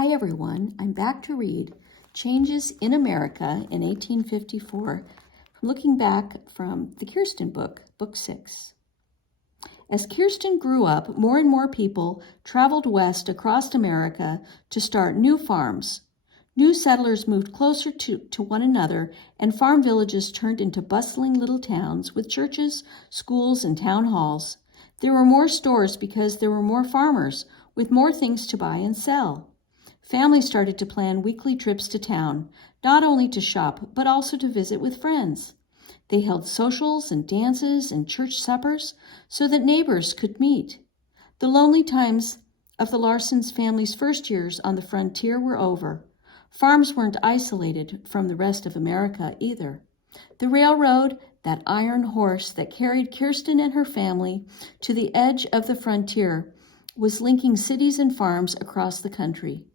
Hi everyone, I'm back to read Changes in America in 1854, looking back from the Kirsten book, Book 6. As Kirsten grew up, more and more people traveled west across America to start new farms. New settlers moved closer to one another, and farm villages turned into bustling little towns with churches, schools, and town halls. There were more stores because there were more farmers with more things to buy and sell. Families started to plan weekly trips to town, not only to shop, but also to visit with friends. They held socials and dances and church suppers so that neighbors could meet. The lonely times of the Larsons family's first years on the frontier were over. Farms weren't isolated from the rest of America either. The railroad, that iron horse that carried Kirsten and her family to the edge of the frontier, was linking cities and farms across the country.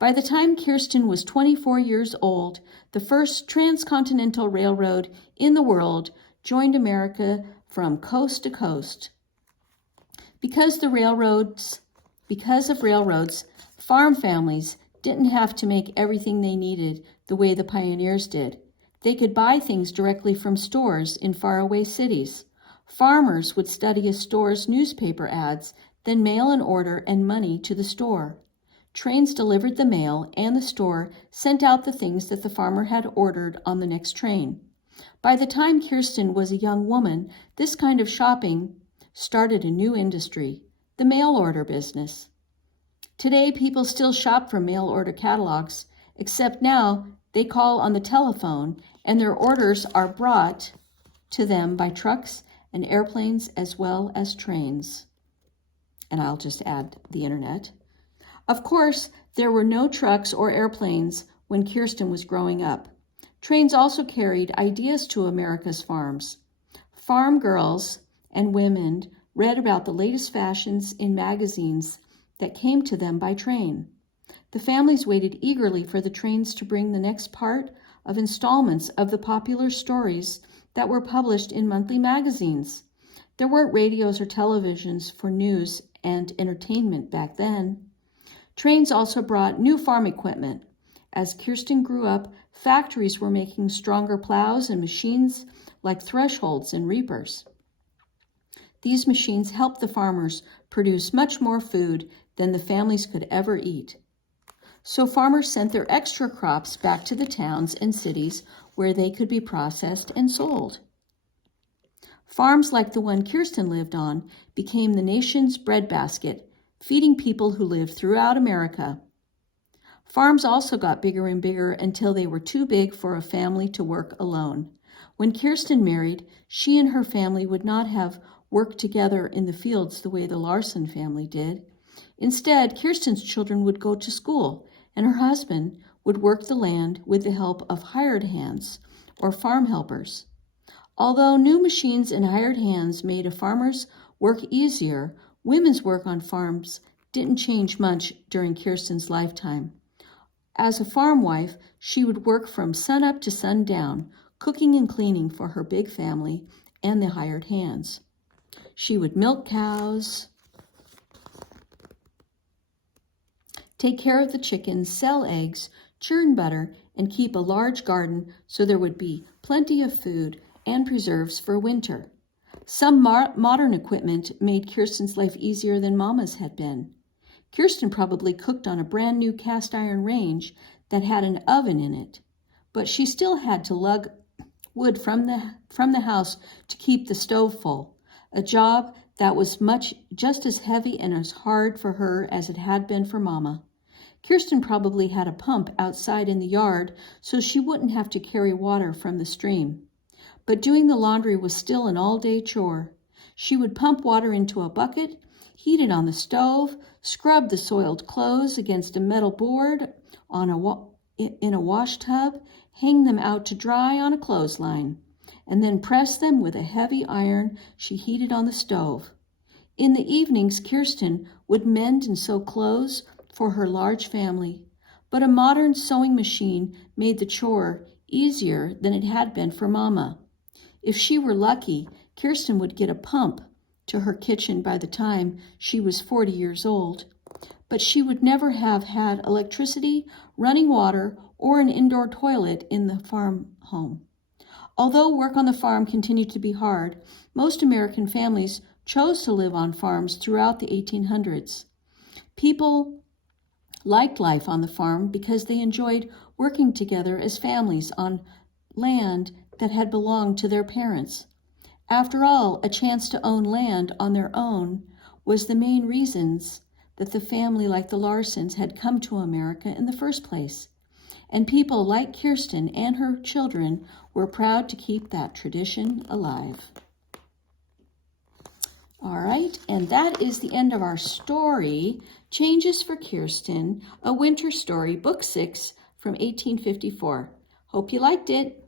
By the time Kirsten was 24 years old, the first transcontinental railroad in the world joined America from coast to coast. Because of railroads, farm families didn't have to make everything they needed the way the pioneers did. They could buy things directly from stores in faraway cities. Farmers would study a store's newspaper ads, then mail an order and money to the store. Trains delivered the mail, and the store sent out the things that the farmer had ordered on the next train. By the time Kirsten was a young woman, this kind of shopping started a new industry, the mail order business. Today, people still shop for mail order catalogs, except now they call on the telephone, and their orders are brought to them by trucks and airplanes as well as trains. And I'll just add the internet. Of course, there were no trucks or airplanes when Kirsten was growing up. Trains also carried ideas to America's farms. Farm girls and women read about the latest fashions in magazines that came to them by train. The families waited eagerly for the trains to bring the next part of installments of the popular stories that were published in monthly magazines. There weren't radios or televisions for news and entertainment back then. Trains also brought new farm equipment. As Kirsten grew up, factories were making stronger plows and machines like thresholds and reapers. These machines helped the farmers produce much more food than the families could ever eat. So farmers sent their extra crops back to the towns and cities where they could be processed and sold. Farms like the one Kirsten lived on became the nation's breadbasket, feeding people who lived throughout America. Farms also got bigger and bigger until they were too big for a family to work alone. When Kirsten married, she and her family would not have worked together in the fields the way the Larson family did. Instead, Kirsten's children would go to school, and her husband would work the land with the help of hired hands or farm helpers. Although new machines and hired hands made a farmer's work easier, women's work on farms didn't change much during Kirsten's lifetime. As a farm wife, she would work from sunup to sundown, cooking and cleaning for her big family and the hired hands. She would milk cows, take care of the chickens, sell eggs, churn butter, and keep a large garden so there would be plenty of food and preserves for winter. Some modern equipment made Kirsten's life easier than Mama's had been. Kirsten probably cooked on a brand new cast iron range that had an oven in it, but she still had to lug wood from the house to keep the stove full, a job that was just as heavy and as hard for her as it had been for Mama. Kirsten probably had a pump outside in the yard so she wouldn't have to carry water from the stream. But doing the laundry was still an all-day chore. She would pump water into a bucket, heat it on the stove, scrub the soiled clothes against a metal board in a wash tub, hang them out to dry on a clothesline, and then press them with a heavy iron she heated on the stove. In the evenings, Kirsten would mend and sew clothes for her large family, but a modern sewing machine made the chore easier than it had been for Mama. If she were lucky, Kirsten would get a pump to her kitchen by the time she was 40 years old. but she would never have had electricity, running water, or an indoor toilet in the farm home. Although work on the farm continued to be hard, most American families chose to live on farms throughout the 1800s. People liked life on the farm because they enjoyed working together as families on land that had belonged to their parents. After all, a chance to own land on their own was the main reasons that the family like the Larsens had come to America in the first place. And people like Kirsten and her children were proud to keep that tradition alive. All right, and that is the end of our story, Changes for Kirsten, A Winter Story, Book 6 from 1854. Hope you liked it.